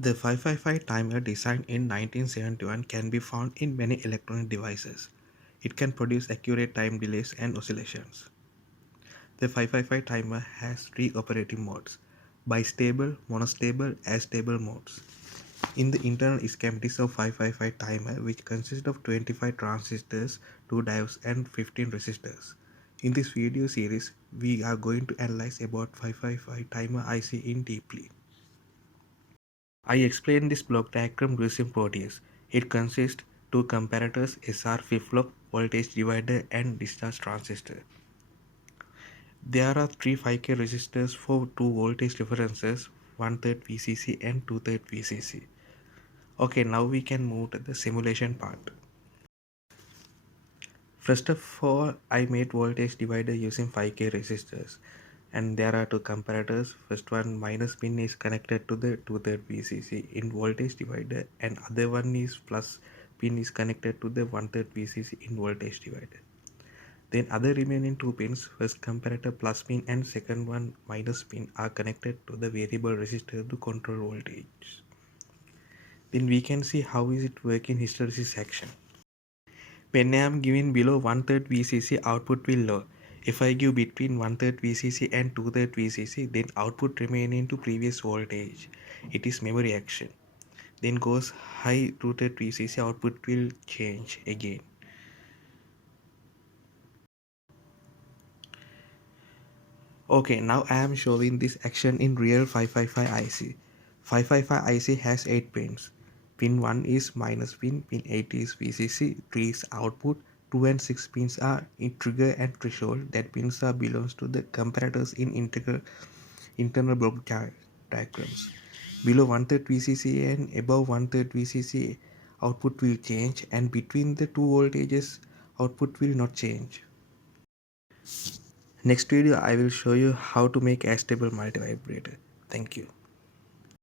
The 555 timer designed in 1971 can be found in many electronic devices. It can produce accurate time delays and oscillations. The 555 timer has three operating modes: bistable, monostable, astable modes. In the internal schematics of 555 timer, which consists of 25 transistors, 2 diodes and 15 resistors. In this video series, we are going to analyze about 555 timer IC in deeply. I explained this block diagram using Proteus. It consists two comparators, SR flip-flop, voltage divider and discharge transistor. There are three 5K resistors for two voltage differences, 1/3 VCC and 2/3 VCC. Okay, now we can move to the simulation part. First of all, I made voltage divider using 5K resistors, and there are two comparators. First one minus pin is connected to the 2/3 VCC in voltage divider, and other one is plus pin is connected to the 1/3 VCC in voltage divider. Then other remaining two pins, first comparator plus pin and second one minus pin, are connected to the variable resistor to control voltage. Then we can see how is it work in hysteresis action. When I am giving below 1/3 VCC, output will low. If I give between 1/3 VCC and 2/3 VCC, then output remain into previous voltage. It is memory action. Then goes high 2/3 VCC, output will change again. Okay, now I am showing this action in real 555 IC. 555 IC has 8 pins. Pin 1 is minus pin, pin 8 is VCC, 3 is output, 2 and 6 pins are in trigger and threshold. That pins are belongs to the comparators in internal block diagrams. Below 1/3 VCC and above 1/3 VCC, output will change, and between the two voltages, output will not change. Next video I will show you how to make Astable multivibrator. Thank you.